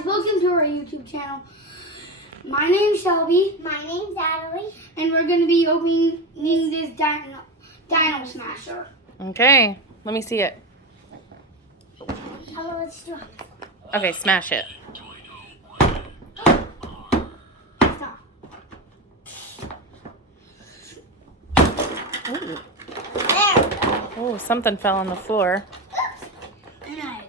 guys, welcome to our YouTube channel. My name's Shelby. My name's Natalie. And we're going to be opening this Dino Smasher. Okay, let me see it. Hello, let's do it. Okay, smash it. Stop. Ooh. There we go. Oh, something fell on the floor. An egg.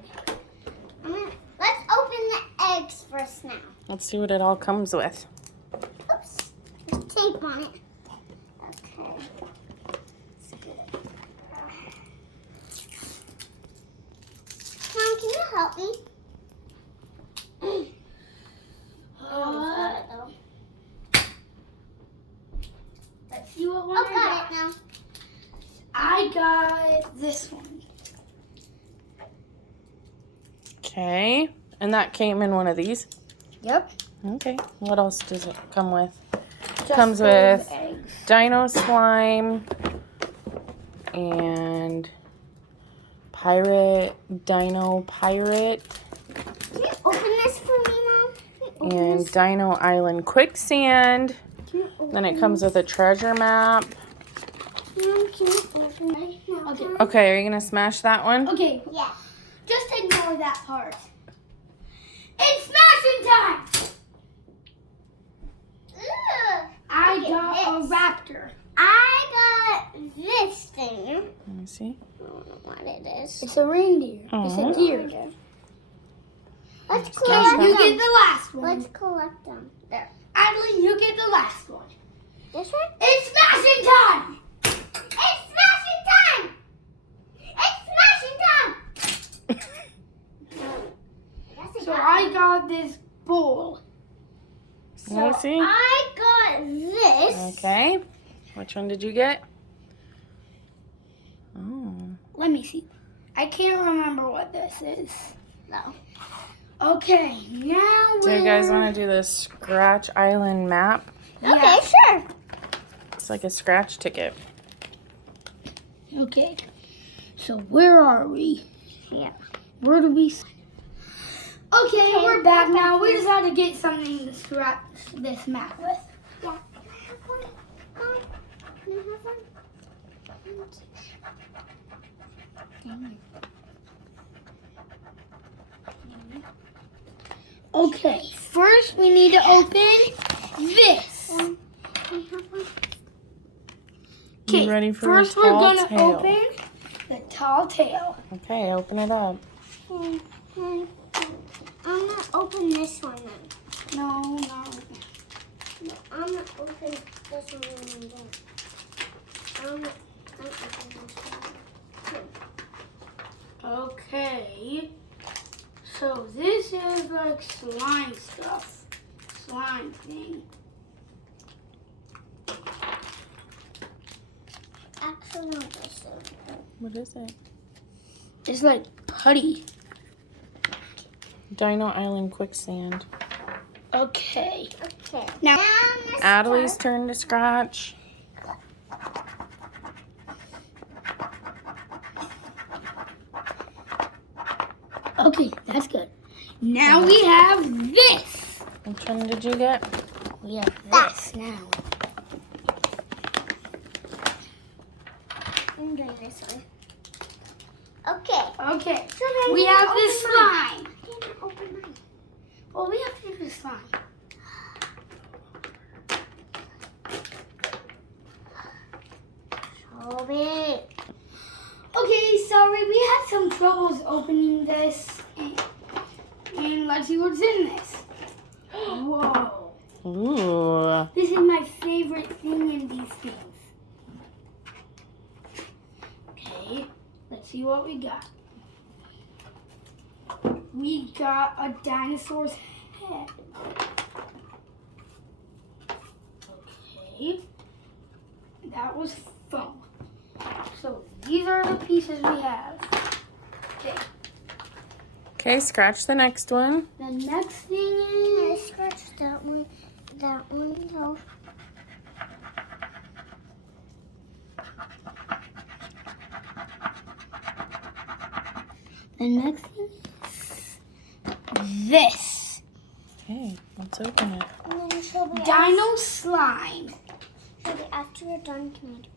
Let's open the eggs first now. Let's see what it all comes with. Oops. There's tape on it. Okay. Mom, can you help me? Let's see what one Oh, I got it now. I got this one. Okay, and that came in one of these. Yep. Okay, what else does it come with? Just Comes those with eggs. Dino slime and Dino pirate Can you open this for me, Mom? Can you open and this? Dino Island quicksand. Can you open Then it comes with a treasure map. Mom, can you open it now? Okay. Okay, are you gonna smash that one? Okay, Yeah. just ignore that part. It's smashing time! Ugh. I Look at got a this. raptor. I got this thing. Let me see. I don't know what it is. It's a reindeer. It's Aw. a deer. Let's Okay, collect you get them. the last one. Let's collect them. There. Adeline, you get the last one. This one? It's smashing time! It's smashing time! It's smashing time! So I got this bowl. Let me see. I got this. Okay. Which one did you get? Oh. Let me see. I can't remember what this is. No. Okay, now Do you guys want to do the Scratch Island map? Yeah. Okay, sure. It's like a scratch ticket. Okay. So where are we? Yeah. Where do we sign? Okay, Okay, we're back we're now. back. We just had to get something to scratch this map with. Yeah. Can I have one? Can I have one? Okay, first we need to open this. Can I have one? Okay, You ready for first a we're tall gonna tail? open the tall tail. Okay, open it up. I'm gonna open this one then. No. No, I'm gonna open this one then. I'm open this one. Okay. So this is like slime stuff. Slime thing. Actually, no, this is. What is it? It's like putty. Dino Island quicksand. Okay. Okay. Now, let's Adelie's start. turn to scratch. okay, that's good. Now we have this. Which one did you get? We have this now. I'm doing this one. Okay. Okay. So now We you have open this mine. slime. I didn't open mine. Well, we have to do the slime. So big. Okay, sorry, we had some troubles opening this. And let's see what's in this. Whoa. Ooh. This is my favorite thing in these things. Okay, let's see what we got. We got a dinosaur's head. Okay, that was foam. So these are the pieces we have. Okay, Okay, scratch the next one. the next thing I is scratched that one. That one, so. the next thing is this. Okay, let's open it. And then Shelby, Dino slime. Shelby, after you're done, can I do